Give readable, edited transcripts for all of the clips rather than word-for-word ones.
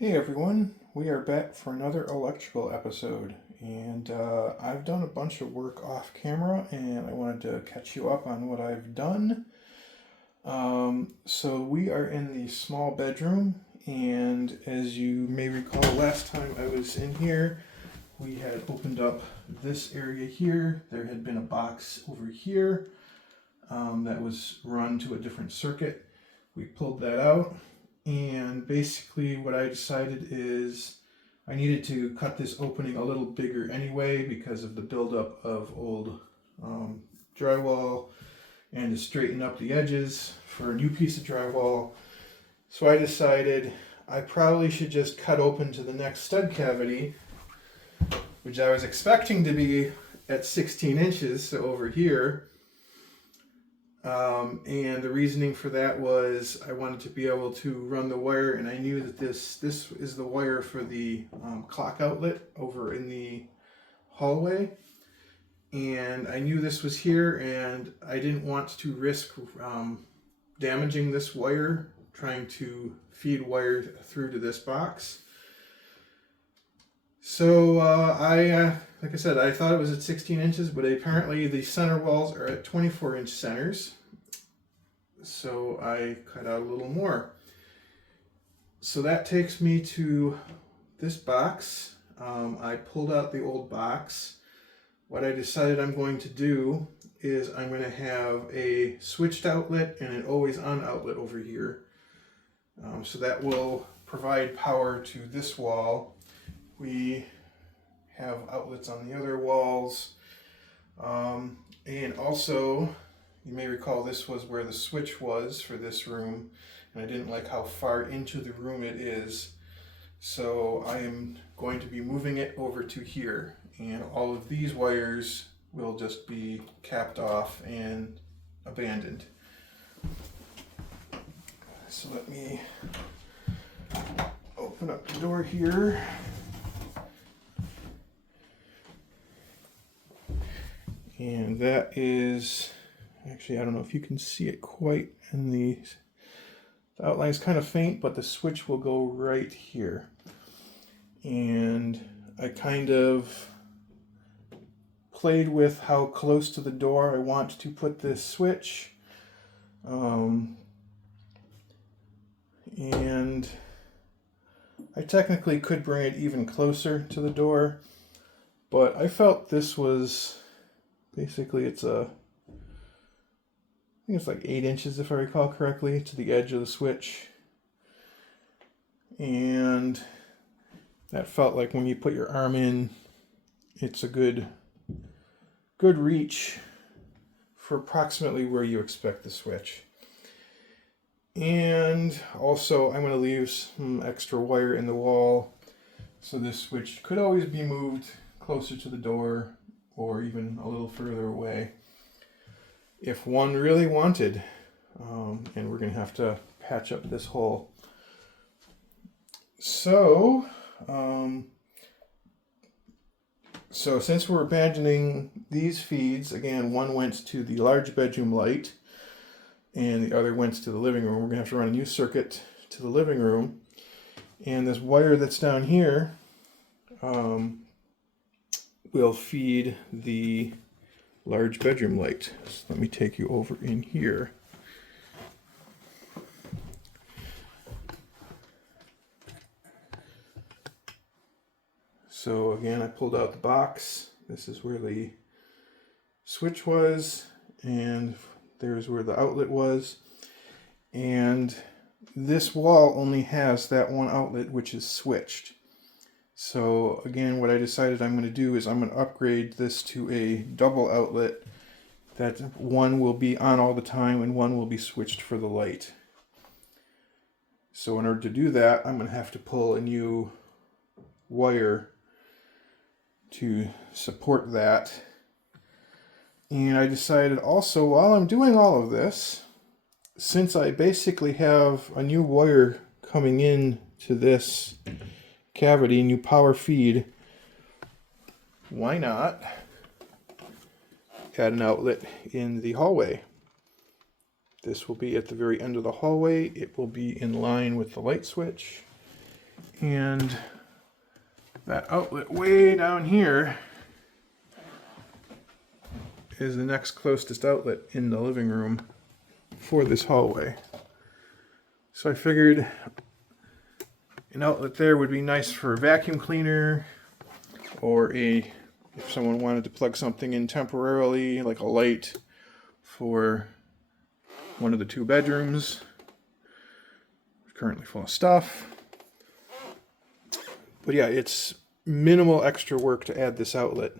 Hey everyone, we are back for another electrical episode, and I've done a bunch of work off camera, and I wanted to catch you up on what I've done. So we are in the small bedroom, and as you may recall, last time I was in here, we had opened up this area here. There had been a box over here that was run to a different circuit. We pulled that out. And basically what I decided is I needed to cut this opening a little bigger anyway because of the buildup of old drywall and to straighten up the edges for a new piece of drywall. So I decided I probably should just cut open to the next stud cavity, which I was expecting to be at 16 inches, so over here. And the reasoning for that was I wanted to be able to run the wire, and I knew that this is the wire for the clock outlet over in the hallway, and I knew this was here, and I didn't want to risk damaging this wire trying to feed wire through to this box. So like I said, I thought it was at 16 inches, but apparently the center walls are at 24-inch centers. So I cut out a little more. So that takes me to this box. I pulled out the old box. What I decided I'm going to do is I'm going to have a switched outlet and an always-on outlet over here. So that will provide power to this wall. We have outlets on the other walls. And also, you may recall this was where the switch was for this room, and I didn't like how far into the room it is. So I am going to be moving it over to here, and all of these wires will just be capped off and abandoned. So let me open up the door here. And that is, actually, I don't know if you can see it quite in the outline is kind of faint, but the switch will go right here. And I kind of played with how close to the door I want to put this switch. And I technically could bring it even closer to the door, but I felt this was basically, I think it's like 8 inches if I recall correctly to the edge of the switch. And that felt like when you put your arm in, it's a good reach for approximately where you expect the switch. And also I'm going to leave some extra wire in the wall, so this switch could always be moved closer to the door or even a little further away if one really wanted. And we're going to have to patch up this hole. So since we're abandoning these feeds, again, one went to the large bedroom light and the other went to the living room. We're going to have to run a new circuit to the living room. And this wire that's down here will feed the large bedroom light. So let me take you over in here. So again, I pulled out the box. This is where the switch was, and there's where the outlet was. And this wall only has that one outlet, which is switched. So again, what I decided I'm going to do is I'm going to upgrade this to a double outlet, that one will be on all the time and one will be switched for the light. So in order to do that, I'm going to have to pull a new wire to support that. And I decided also, while I'm doing all of this, since I basically have a new wire coming in to this cavity, new power feed, why not add an outlet in the hallway? This will be at the very end of the hallway. It will be in line with the light switch, And that outlet way down here is the next closest outlet in the living room for this hallway. So I figured an outlet there would be nice for a vacuum cleaner, or if someone wanted to plug something in temporarily, like a light for one of the 2 bedrooms. Currently full of stuff. But yeah, it's minimal extra work to add this outlet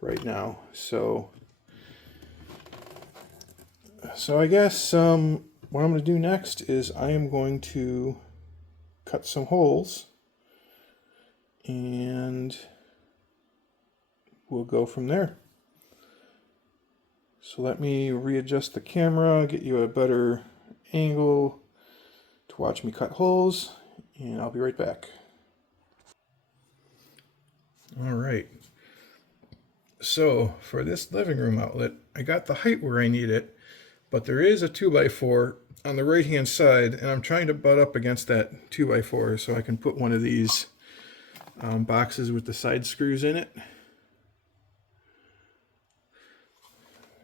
right now. So I guess what I'm going to do next is I am going to cut some holes and we'll go from there. So let me readjust the camera, get you a better angle to watch me cut holes, and I'll be right back. All right. So for this living room outlet, I got the height where I need it, but there is a 2x4 on the right hand side, and I'm trying to butt up against that 2x4 so I can put one of these boxes with the side screws in it.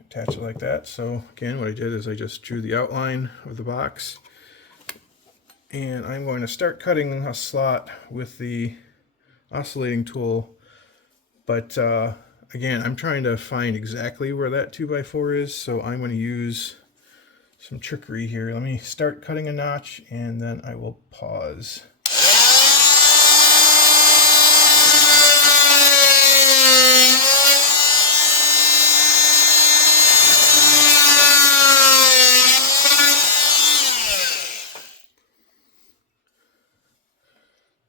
Attach it like that. So again, what I did is I just drew the outline of the box, and I'm going to start cutting a slot with the oscillating tool. But again, I'm trying to find exactly where that 2x4 is, so I'm going to use some trickery here. Let me start cutting a notch, and then I will pause.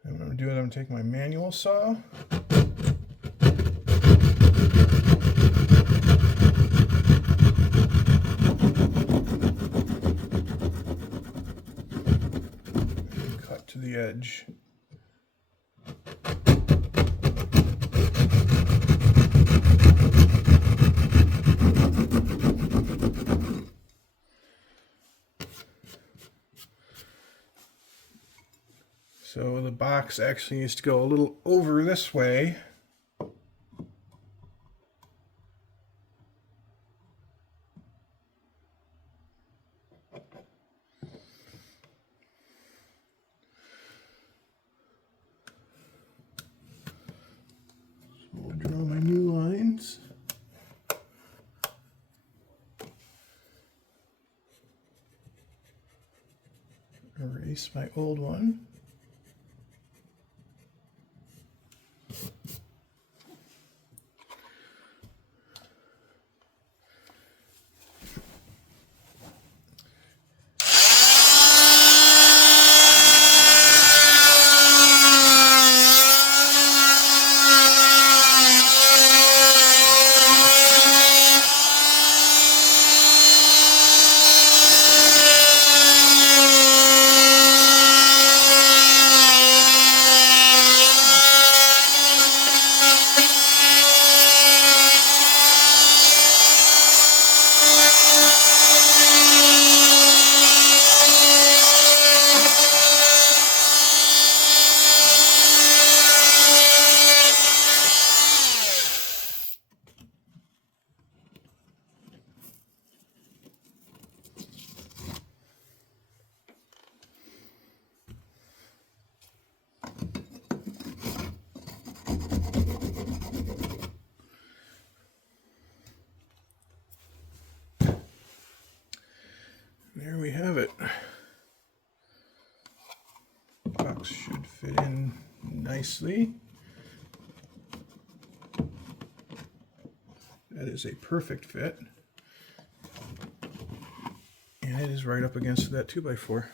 And what I'm going to do is I'm going to take my manual saw. Cut to the edge. So the box actually needs to go a little over this way. So I'll draw my new lines. Erase my old one. There we have it. Box should fit in nicely. That is a perfect fit. And it is right up against that 2x4.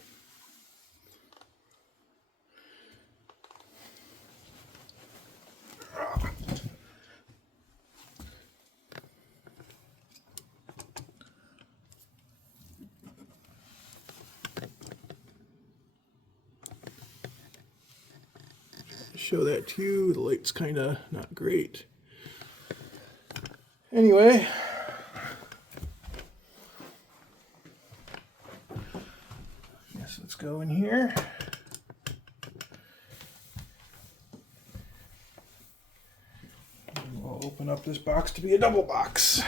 Show that to you. The light's kind of not great. Anyway, I guess let's go in here. open up this box to be a double box.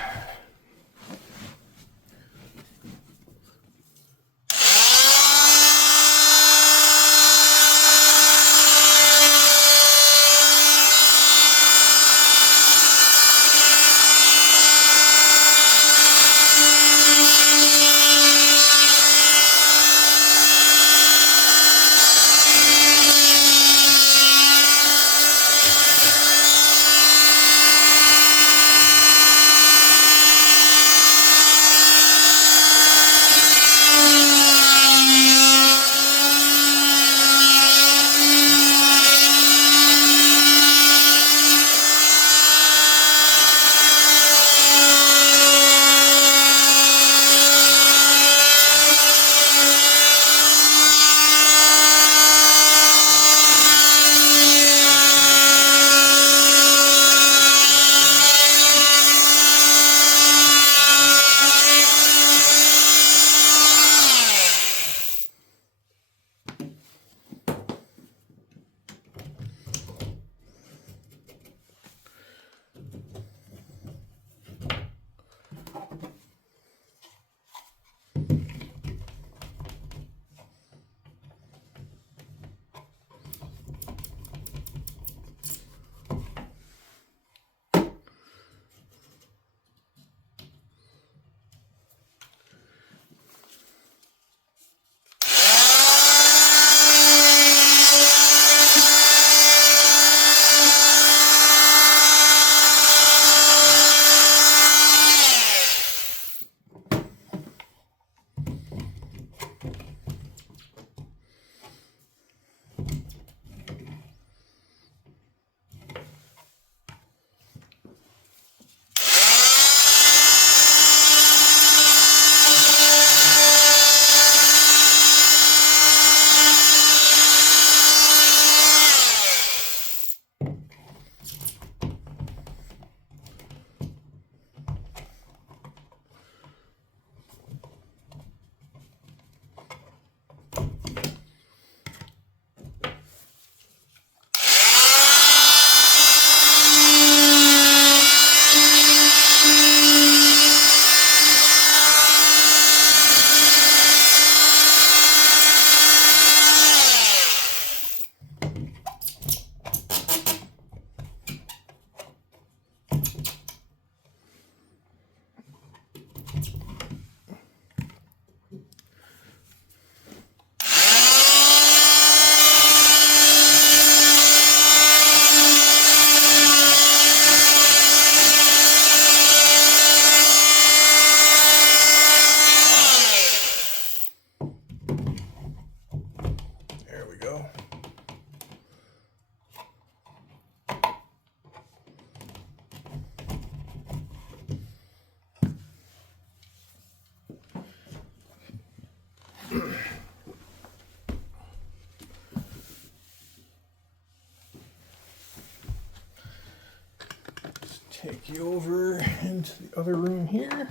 Take you over into the other room here.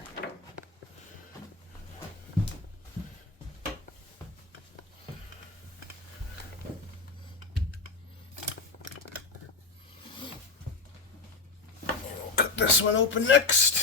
And we'll cut this one open next.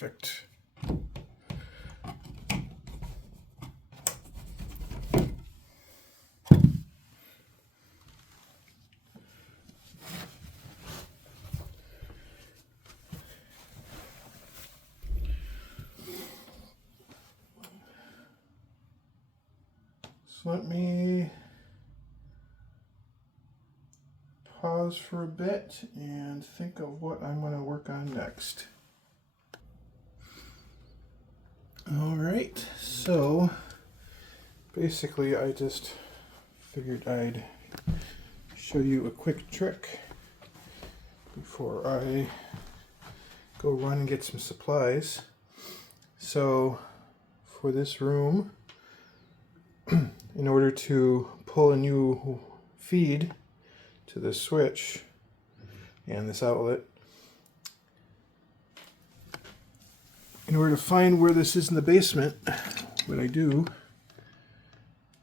Perfect. So let me pause for a bit and think of what I'm going to work on next. All right, so basically I just figured I'd show you a quick trick before I go run and get some supplies. So for this room, in order to pull a new feed to this switch and this outlet, in order to find where this is in the basement, what I do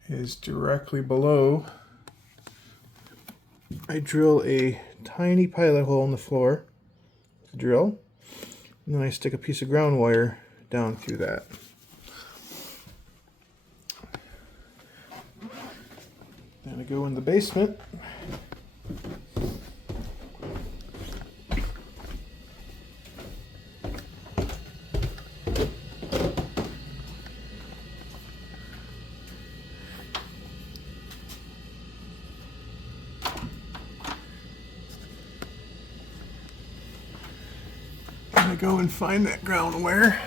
is directly below, I drill a tiny pilot hole in the floor with the drill, and then I stick a piece of ground wire down through that. Then I go in the basement. I go and find that ground wire,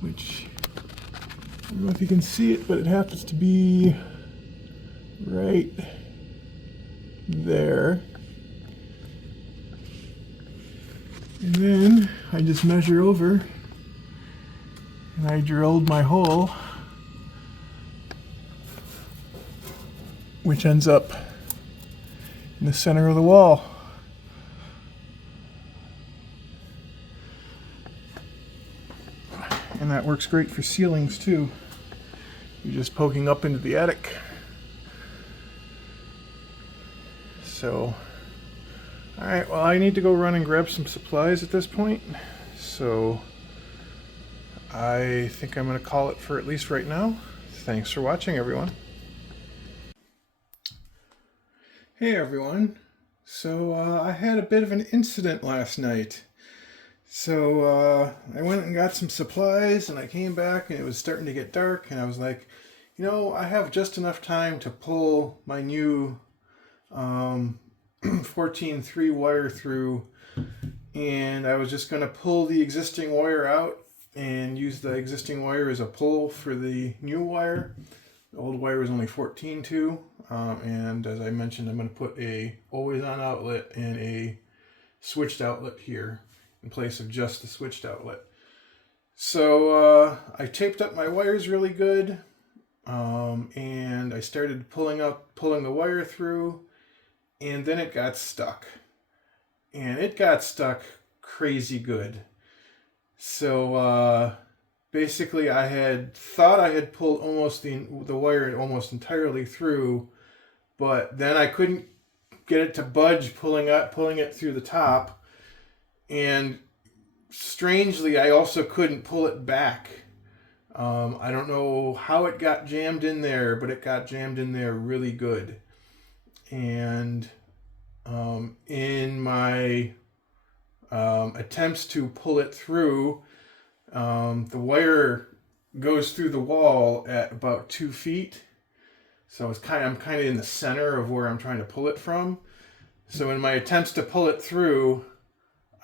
which I don't know if you can see it, but it happens to be right there. And then I just measure over and I drilled my hole, which ends up in the center of the wall. And that works great for ceilings too. You're just poking up into the attic. So, alright, well, I need to go run and grab some supplies at this point. So, I think I'm going to call it for at least right now. Thanks for watching, everyone. Hey, everyone. So, I had a bit of an incident last night. So I went and got some supplies and I came back and it was starting to get dark and I was like, you know, I have just enough time to pull my new 14-3 wire through, and I was just going to pull the existing wire out and use the existing wire as a pull for the new wire. The old wire was only 14-2, and as I mentioned, I'm going to put a always on outlet and a switched outlet here in place of just the switched outlet. So I taped up my wires really good, and I started pulling the wire through, and then it got stuck. And it got stuck crazy good. So basically I had thought I had pulled almost the wire almost entirely through, but then I couldn't get it to budge pulling it through the top. And strangely, I also couldn't pull it back. I don't know how it got jammed in there, but it got jammed in there really good. And in my attempts to pull it through, the wire goes through the wall at about 2 feet. So I'm kind of in the center of where I'm trying to pull it from. So in my attempts to pull it through,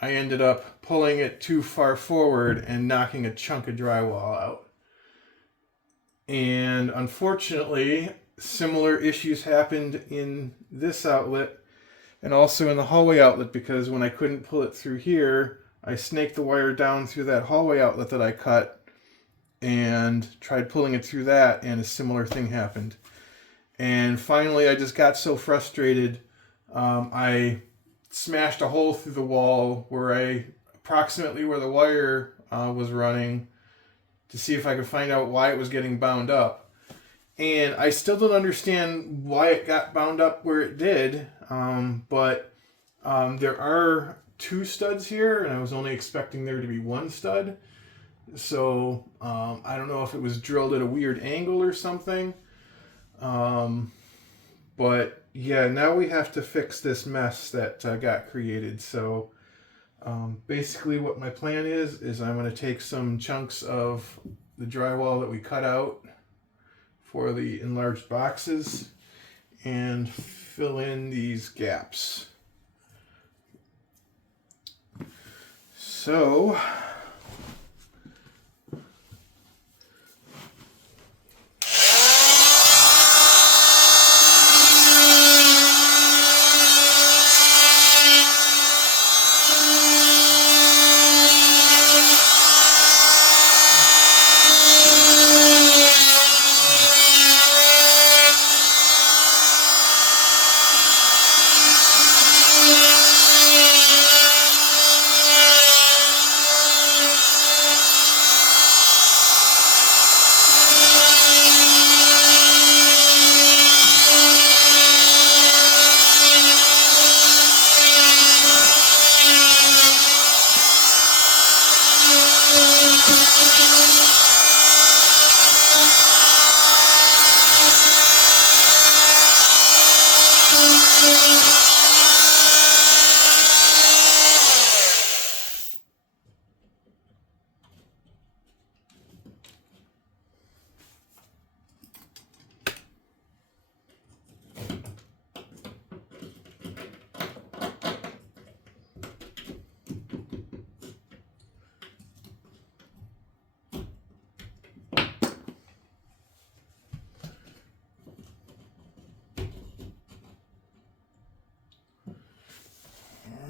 I ended up pulling it too far forward and knocking a chunk of drywall out. And unfortunately, similar issues happened in this outlet and also in the hallway outlet, because when I couldn't pull it through here, I snaked the wire down through that hallway outlet that I cut and tried pulling it through that, and a similar thing happened. And finally, I just got so frustrated, I smashed a hole through the wall approximately where the wire was running, to see if I could find out why it was getting bound up. And I still don't understand why it got bound up where it did, but there are 2 studs here, and I was only expecting there to be 1 stud. So I don't know if it was drilled at a weird angle or something. But yeah, now we have to fix this mess that got created. So basically what my plan is I'm going to take some chunks of the drywall that we cut out for the enlarged boxes and fill in these gaps. So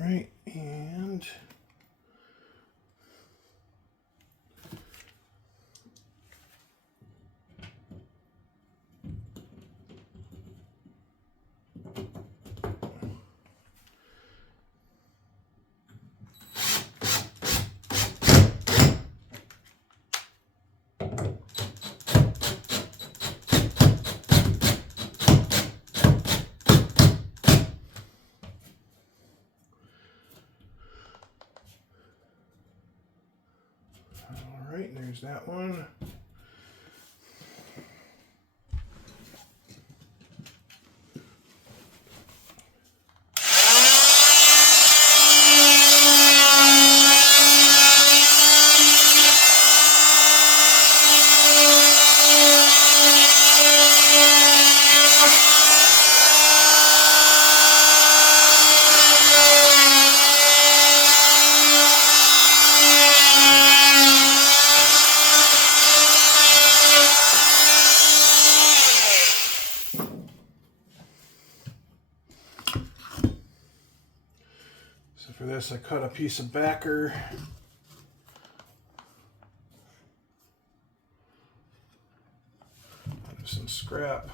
right, and all right, there's that one. So for this, I cut a piece of backer. Out of some scrap.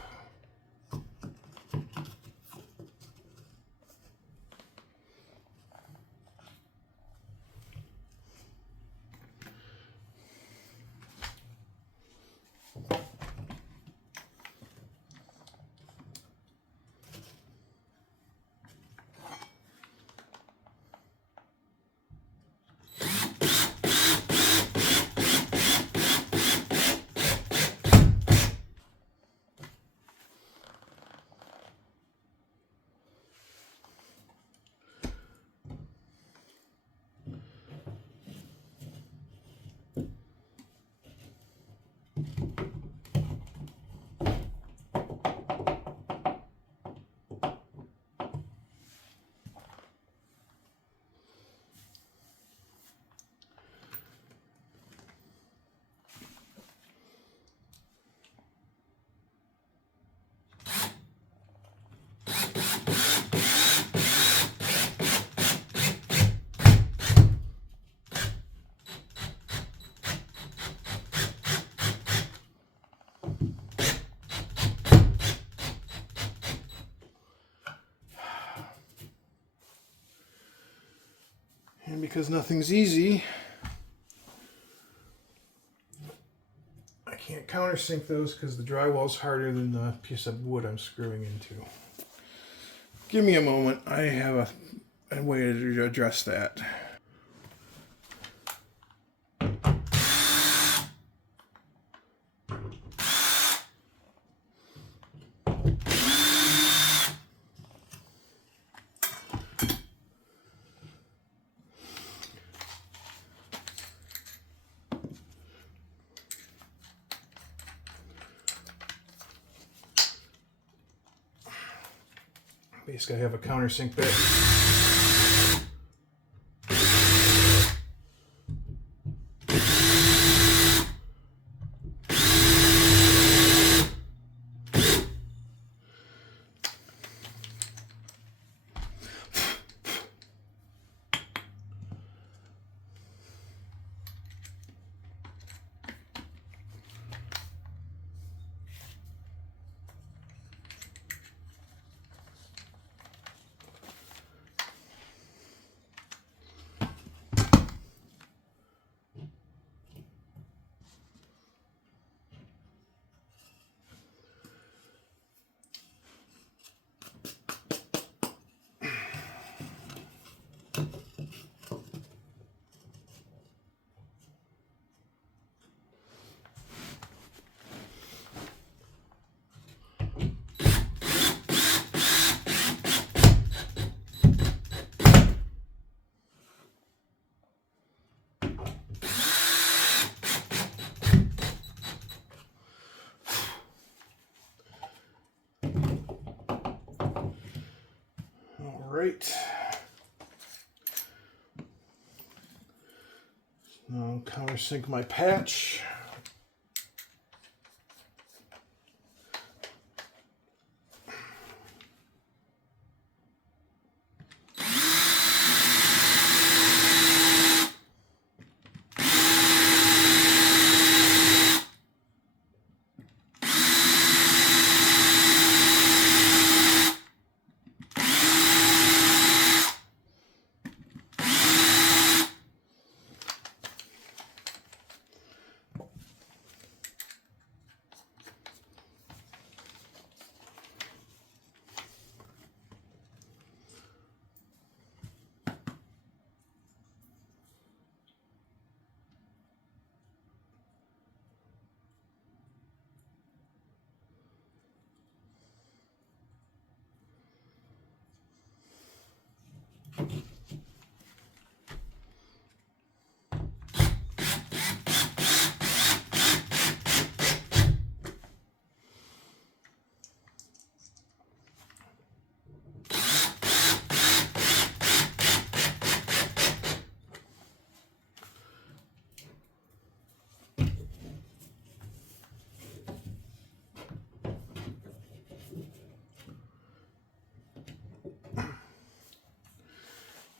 And because nothing's easy, I can't countersink those because the drywall's harder than the piece of wood I'm screwing into. Give me a moment. I have a way to address that. Basically, I have a countersink bit. Right. Now countersink my patch.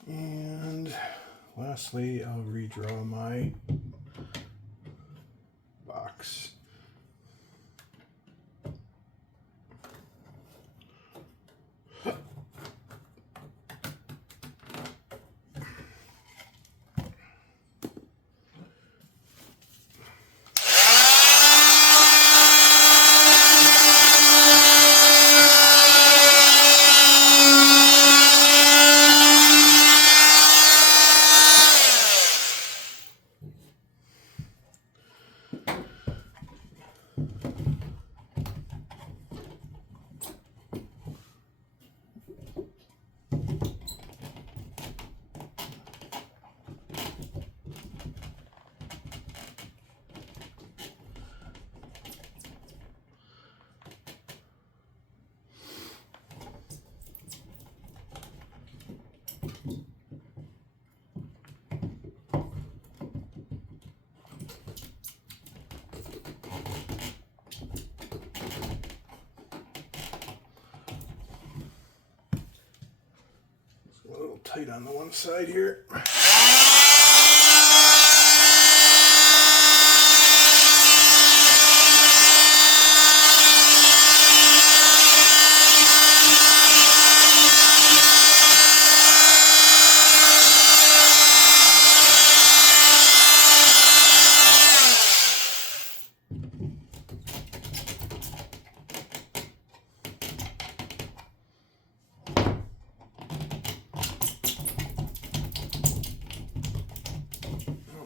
And lastly, I'll redraw my box. A little tight on the one side here.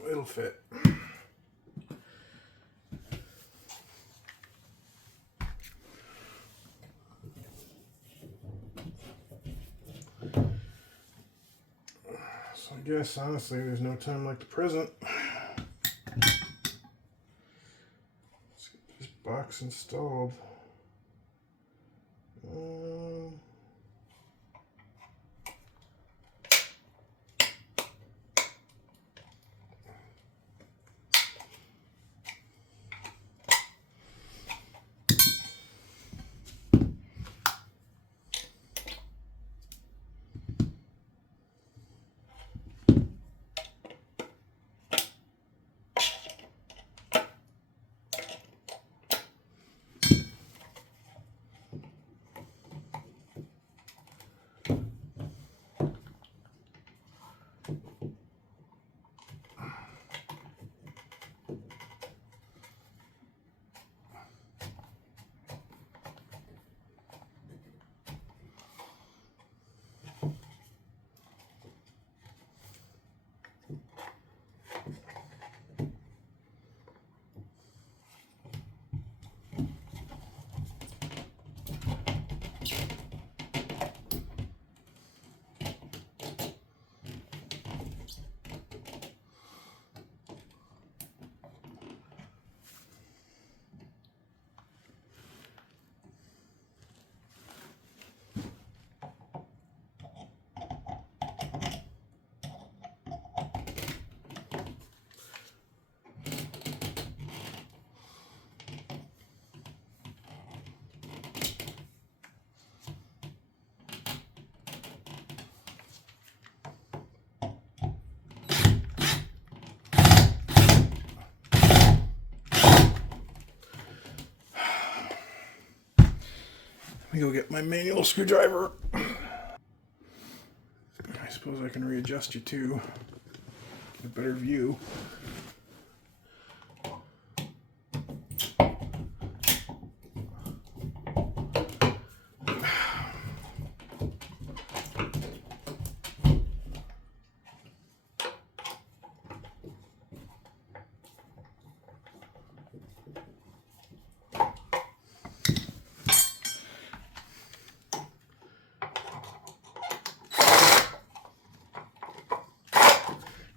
It'll fit. So I guess honestly there's no time like the present. Let's get this box installed. me go get my manual screwdriver. I suppose I can readjust you too. Get a better view.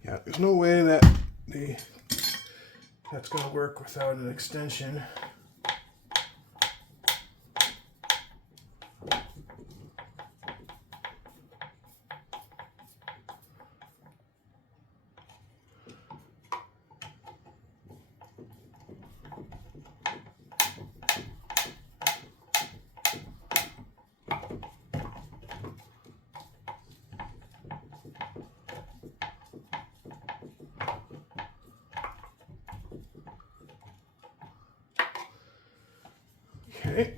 Yeah, there's no way that that's going to work without an extension. Okay.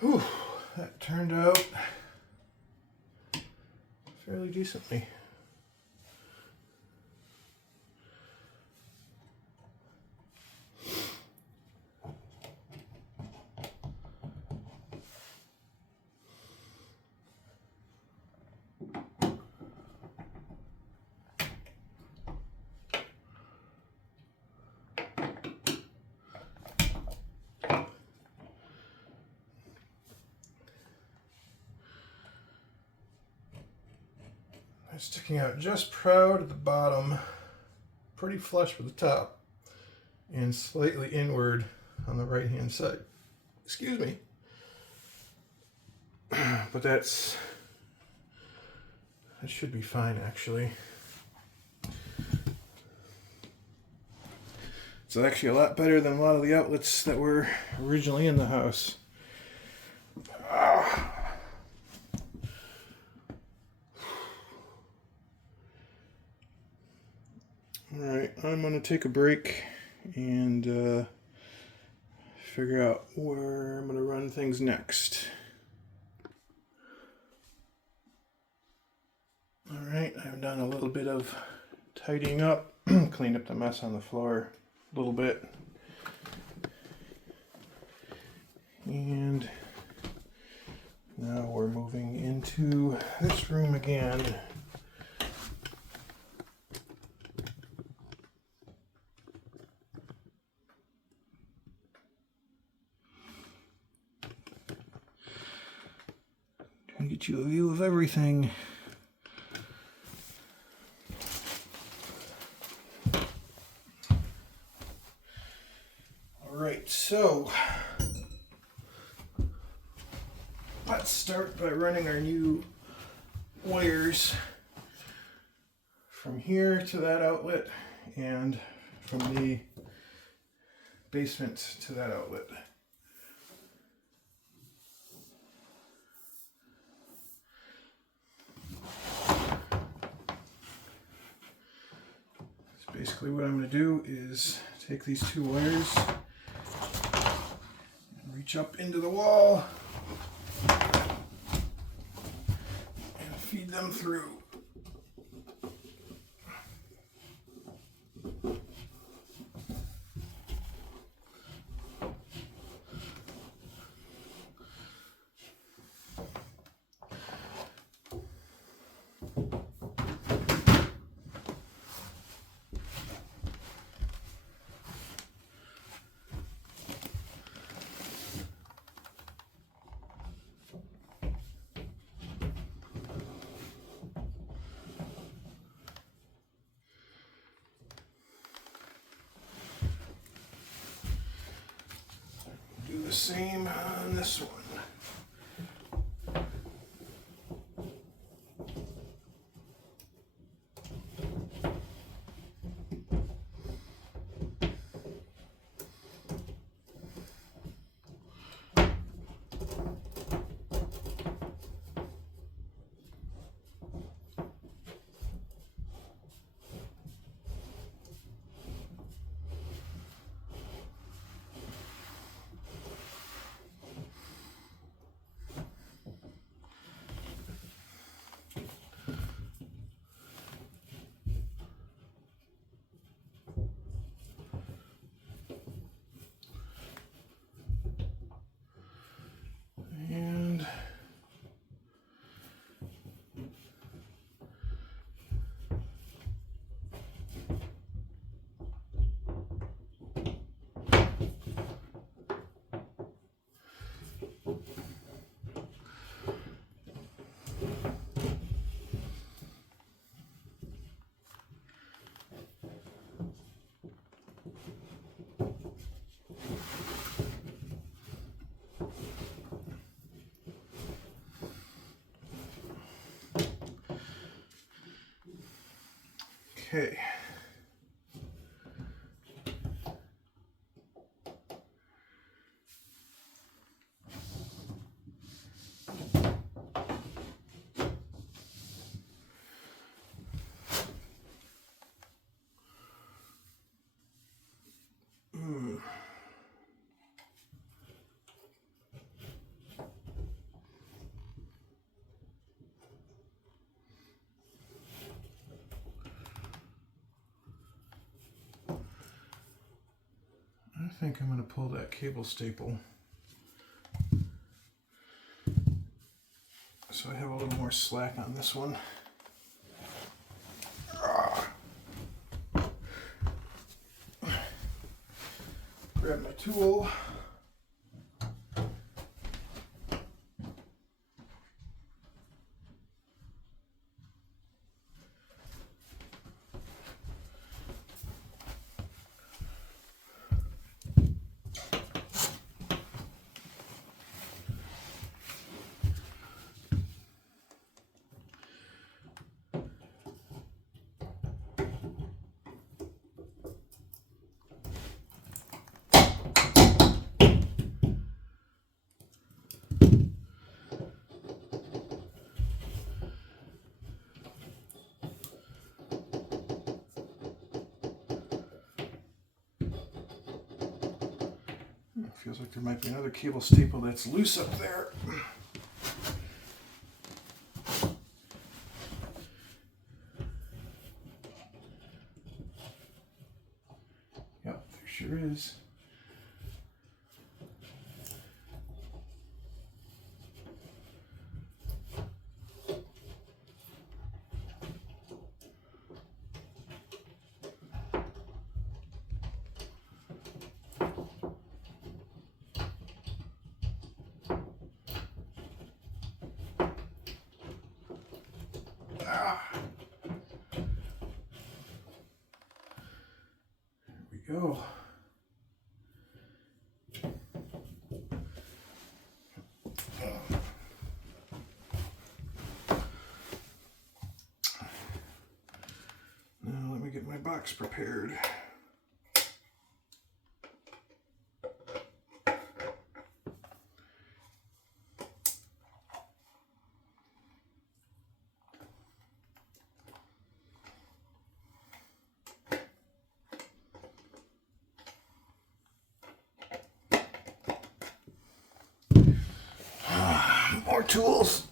Whew, that turned out fairly decently. Sticking out just proud at the bottom, pretty flush with the top, and slightly inward on the right hand side. Excuse me. But that should be fine actually. It's actually a lot better than a lot of the outlets that were originally in the house. Alright, I'm going to take a break and figure out where I'm going to run things next. Alright, I've done a little bit of tidying up, cleaned up the mess on the floor a little bit. And now we're moving into this room again. Trying to get you a view of everything. so let's start by running our new wires from here to that outlet and from the basement to that outlet. So basically what I'm going to do is take these two wires and reach up into the wall and feed them through. Do the same on this one. And okay. I think I'm going to pull that cable staple so I have a little more slack on this one. Grab my tool. Feels like there might be another cable staple that's loose up there. Yep, there sure is. There we go. box prepared. More tools.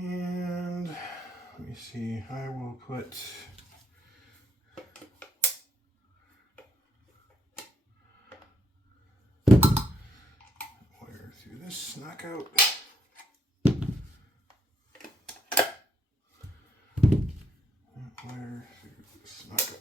And let me see, I will put wire through this knockout. Wire through this knockout.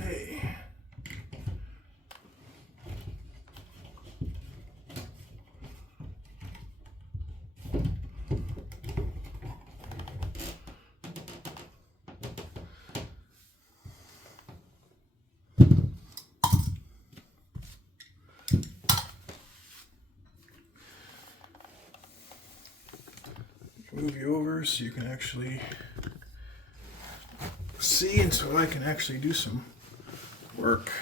Okay. Move you over so you can actually see, and so I can actually do some work.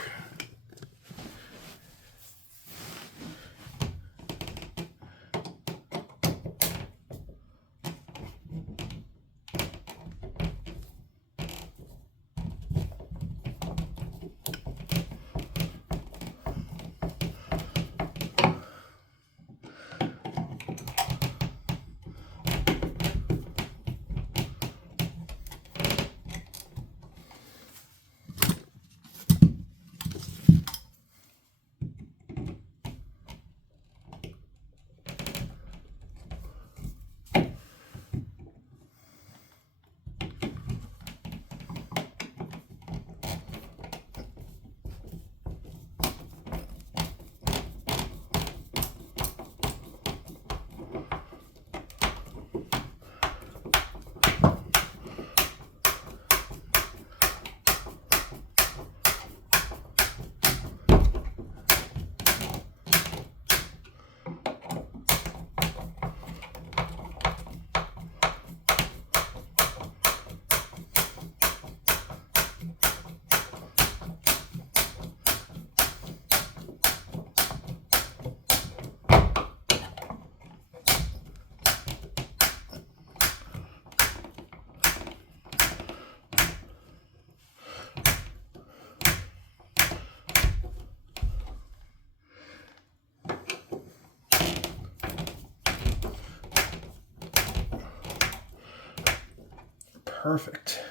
perfect.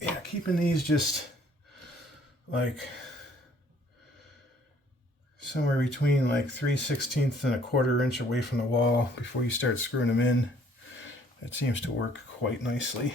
Yeah, keeping these just like somewhere between like 3/16 and 1/4 inch away from the wall before you start screwing them in. That seems to work quite nicely.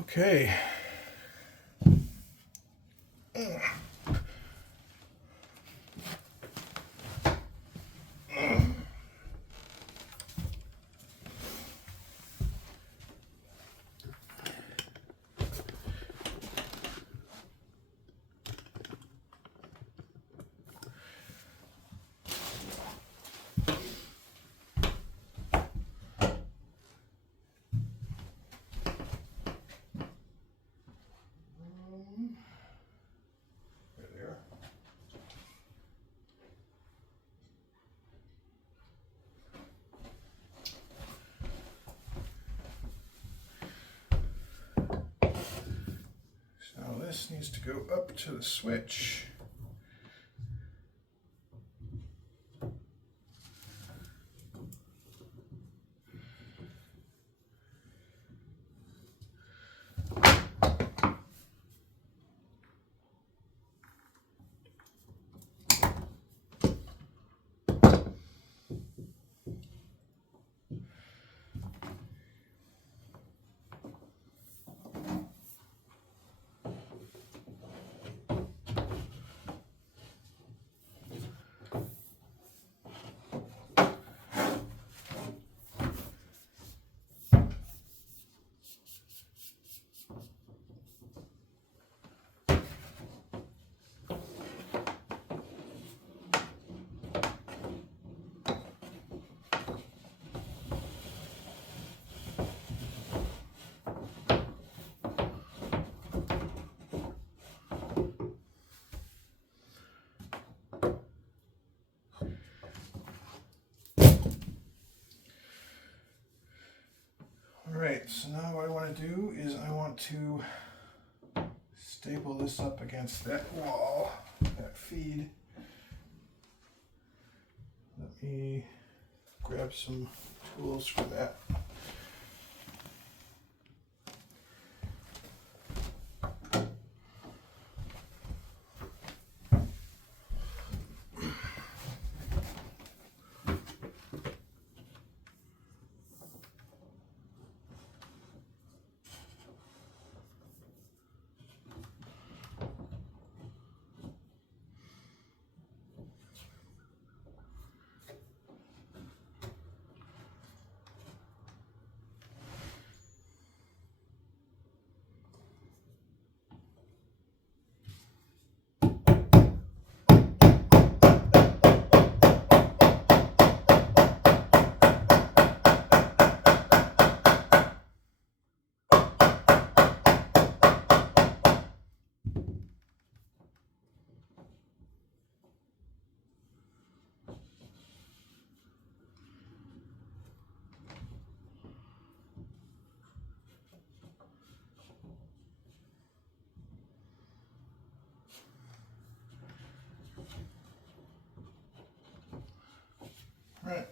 Okay. This needs to go up to the switch. All right, so now what I want to do is I want to staple this up against that wall, that feed. Let me grab some tools for that. Right.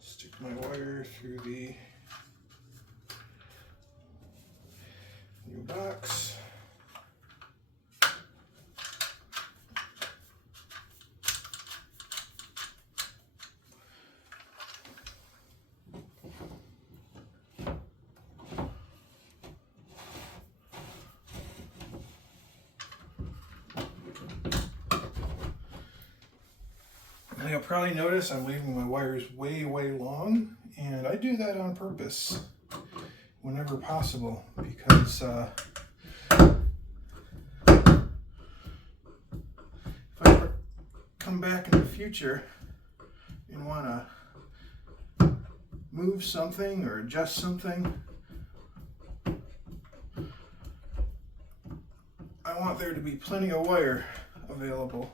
Stick my wire through the new box. Now you'll probably notice I'm leaving my wires way long, and I do that on purpose whenever possible because if I ever come back in the future and want to move something or adjust something, I want there to be plenty of wire available.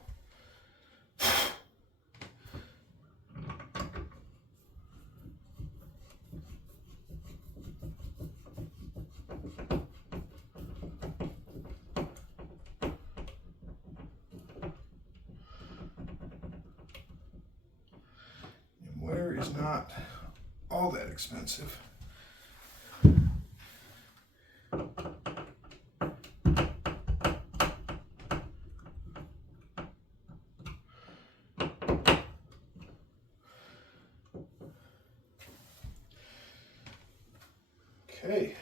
Wire is not all that expensive. Okay.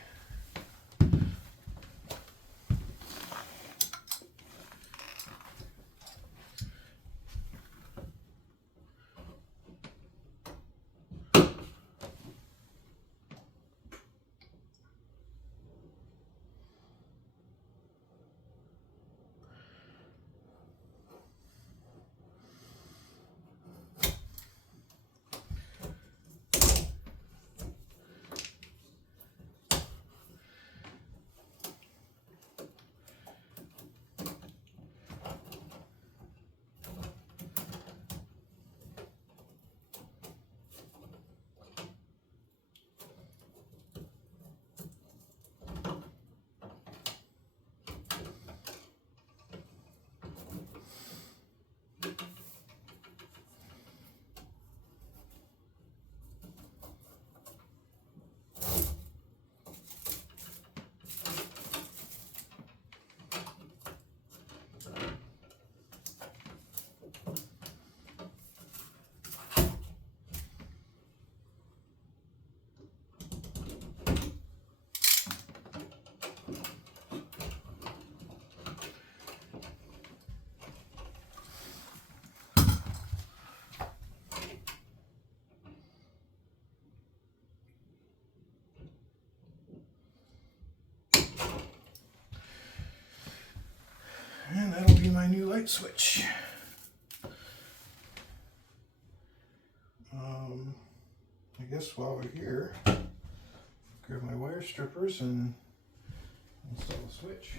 using my new light switch. I guess while we're here, grab my wire strippers and install the switch.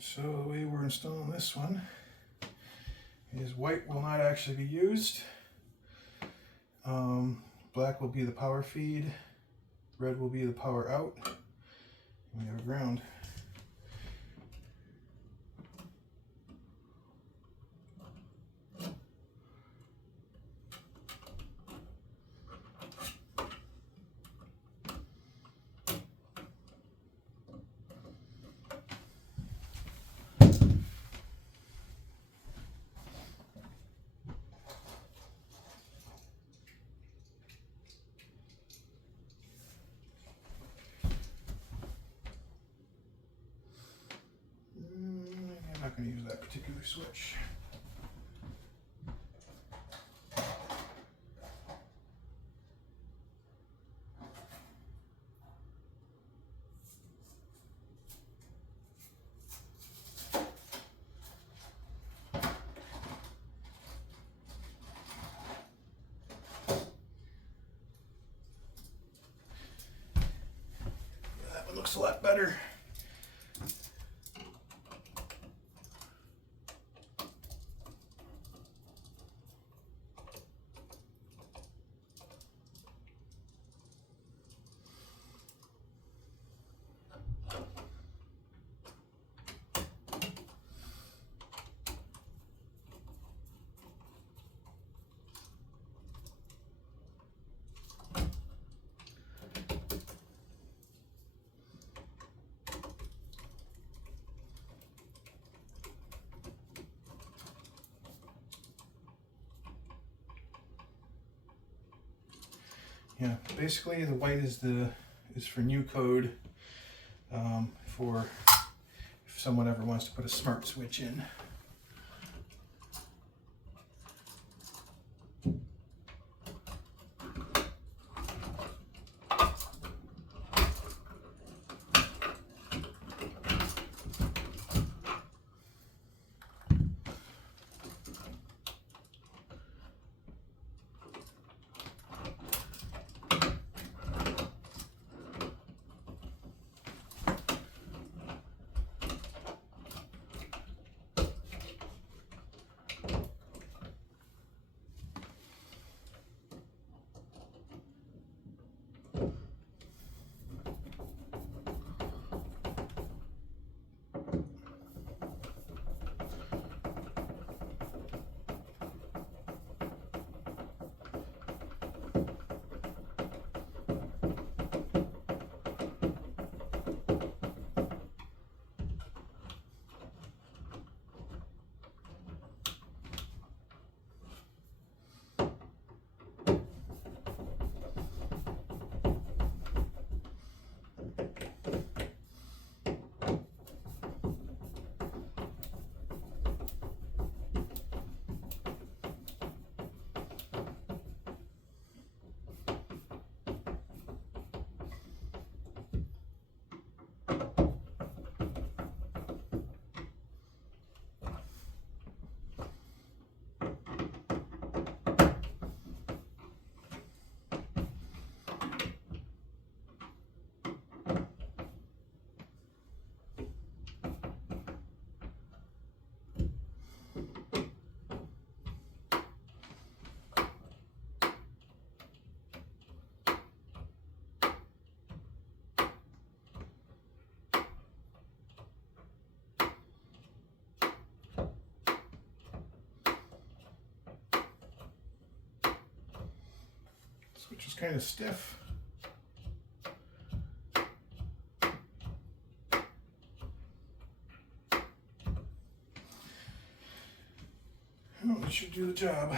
So the way we're installing this one is white will not actually be used. Black will be the power feed, red will be the power out, and we have a ground. I'm not going to use that particular switch. That one looks a lot better. Yeah, basically the white is for new code, for if someone ever wants to put a smart switch in. which is kind of stiff. Oh, it should do the job.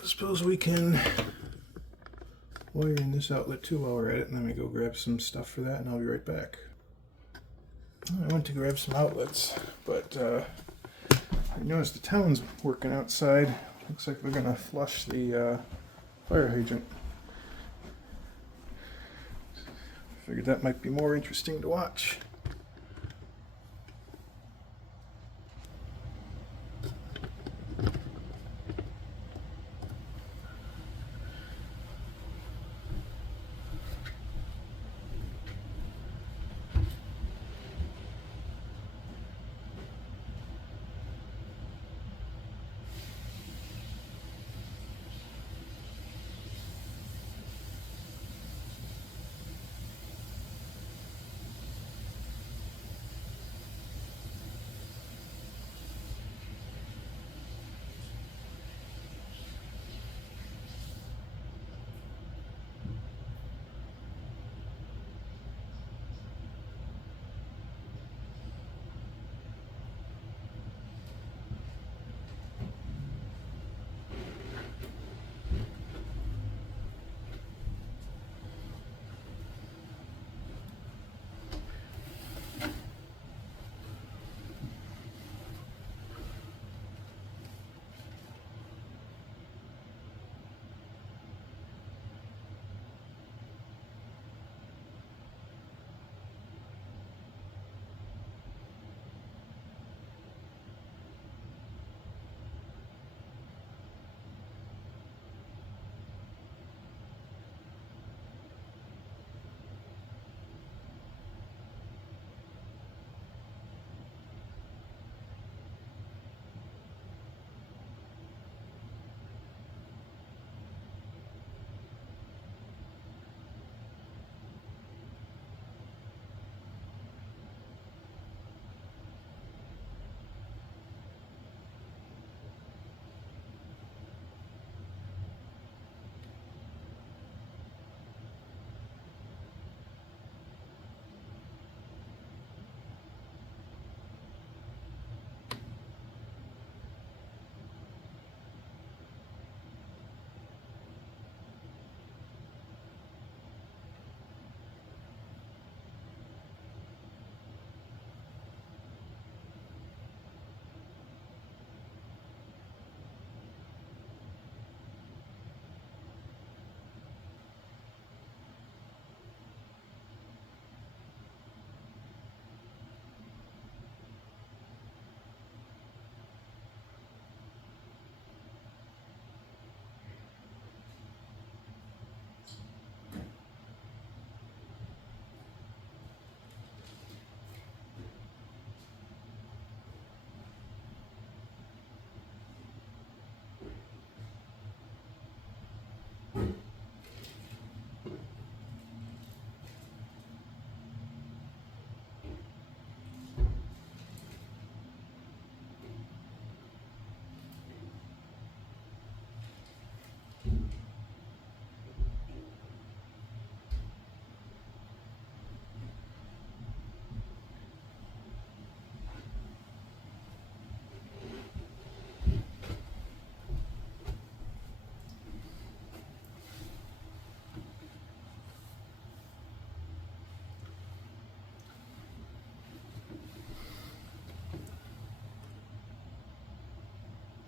I suppose we can wire in this outlet too while we're at it, and let me go grab some stuff for that, and I'll be right back. I went to grab some outlets, but I noticed the town's working outside. Looks like they're gonna flush the fire hydrant. Figured that might be more interesting to watch.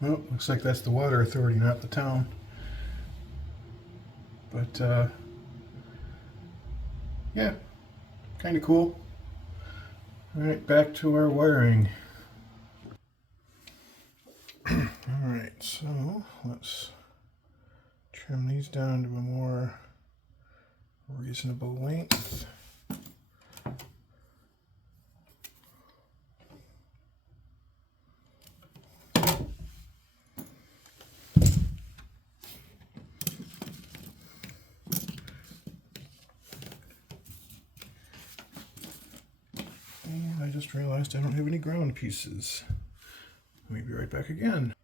Well, looks like that's the water authority, not the town. But yeah, kind of cool. All right, back to our wiring. All right, so let's trim these down to a more reasonable length. just realized I don't have any ground pieces. Let me be right back again.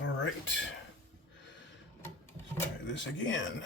All right. Let's try this again.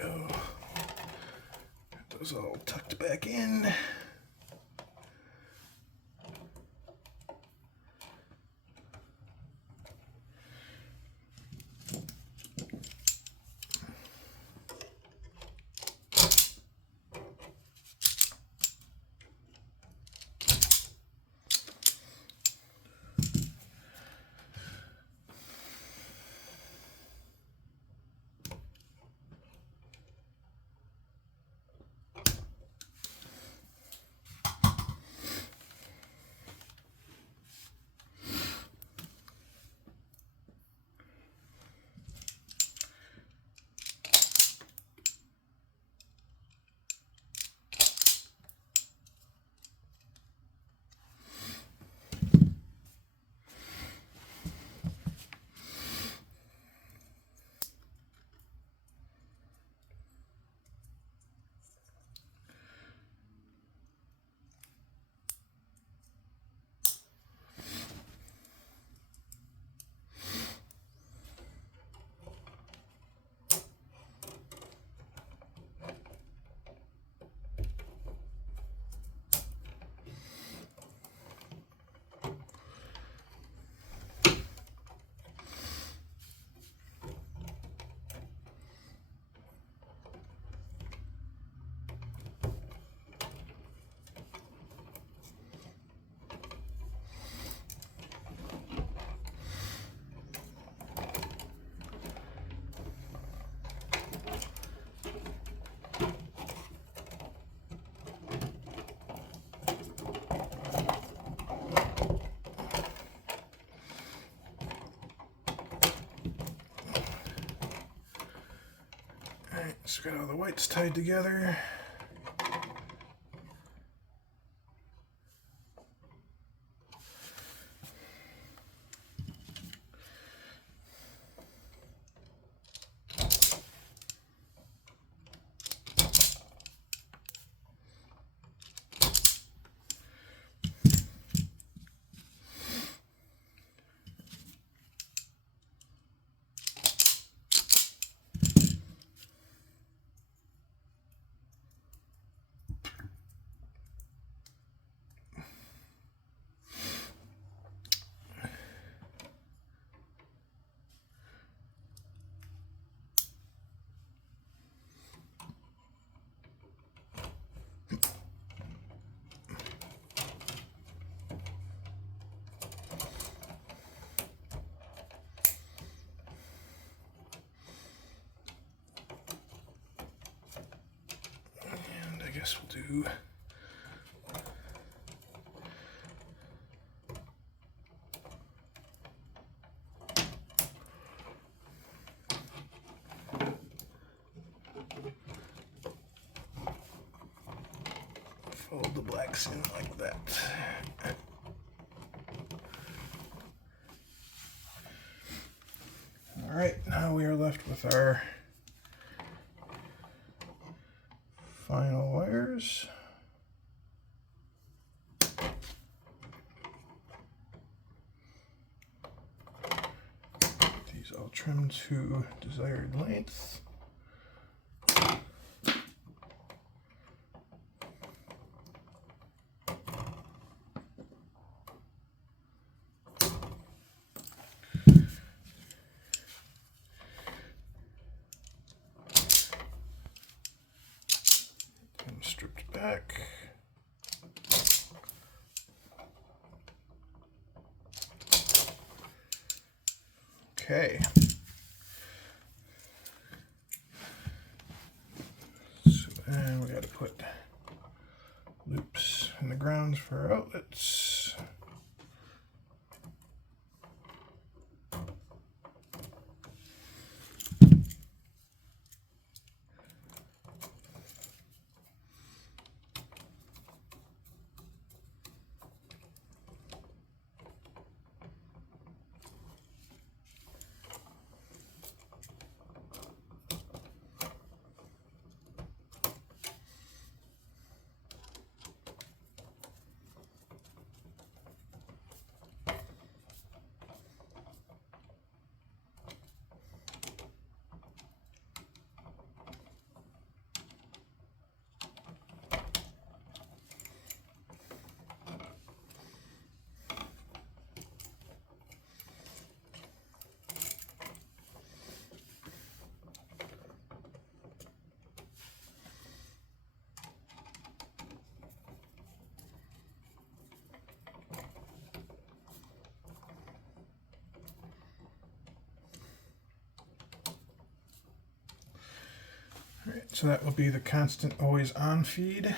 Go. Got those all tucked back in. So got all the whites tied together. I guess we'll do fold the blacks in like that. All right, now we are left with our final wires. These all trimmed to desired length. Stripped back. Okay. So then we got to put loops in the grounds for our outlets. All right, so that will be the constant always on feed.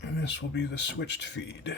And this will be the switched feed.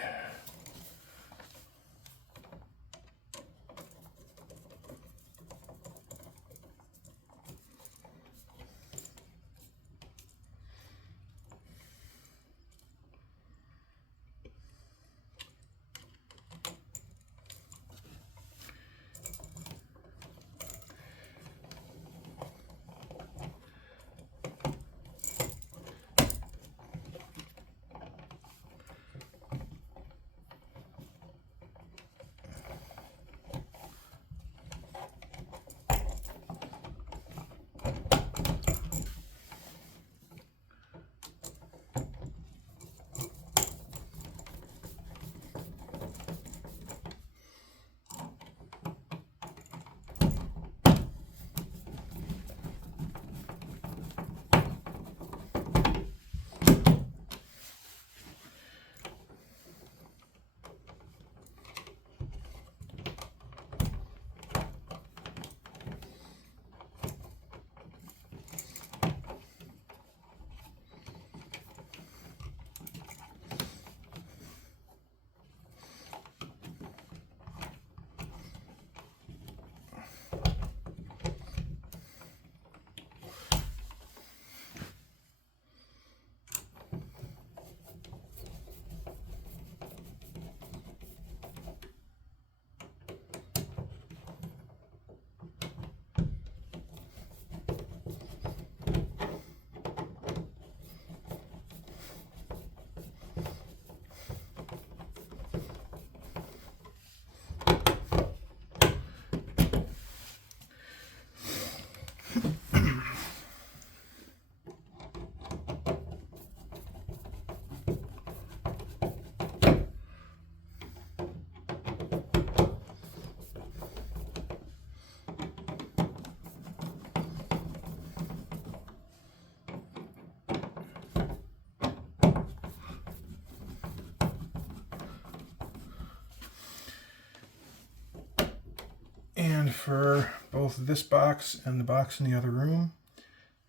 for both this box and the box in the other room,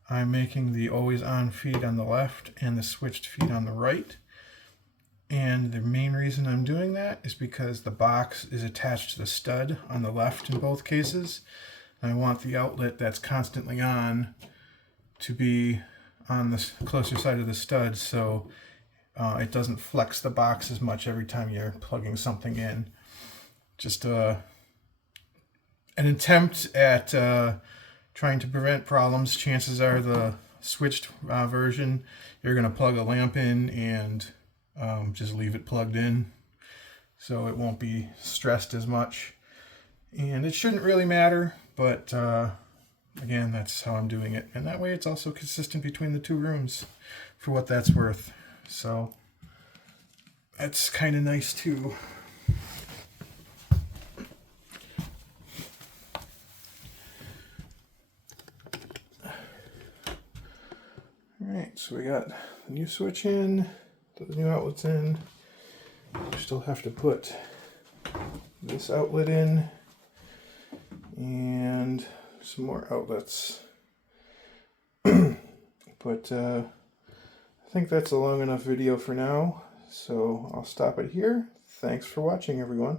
I'm making the always on feed on the left and the switched feed on the right. And the main reason I'm doing that is because the box is attached to the stud on the left in both cases. I want the outlet that's constantly on to be on the closer side of the stud, so it doesn't flex the box as much every time you're plugging something in. Just an attempt at trying to prevent problems. Chances are the switched version, you're going to plug a lamp in and just leave it plugged in, so it won't be stressed as much. And it shouldn't really matter, but again, that's how I'm doing it. And that way it's also consistent between the two rooms for what that's worth. So that's kind of nice too. Alright, so we got the new switch in, the new outlets in. We still have to put this outlet in and some more outlets. But I think that's a long enough video for now, so I'll stop it here. Thanks for watching, everyone.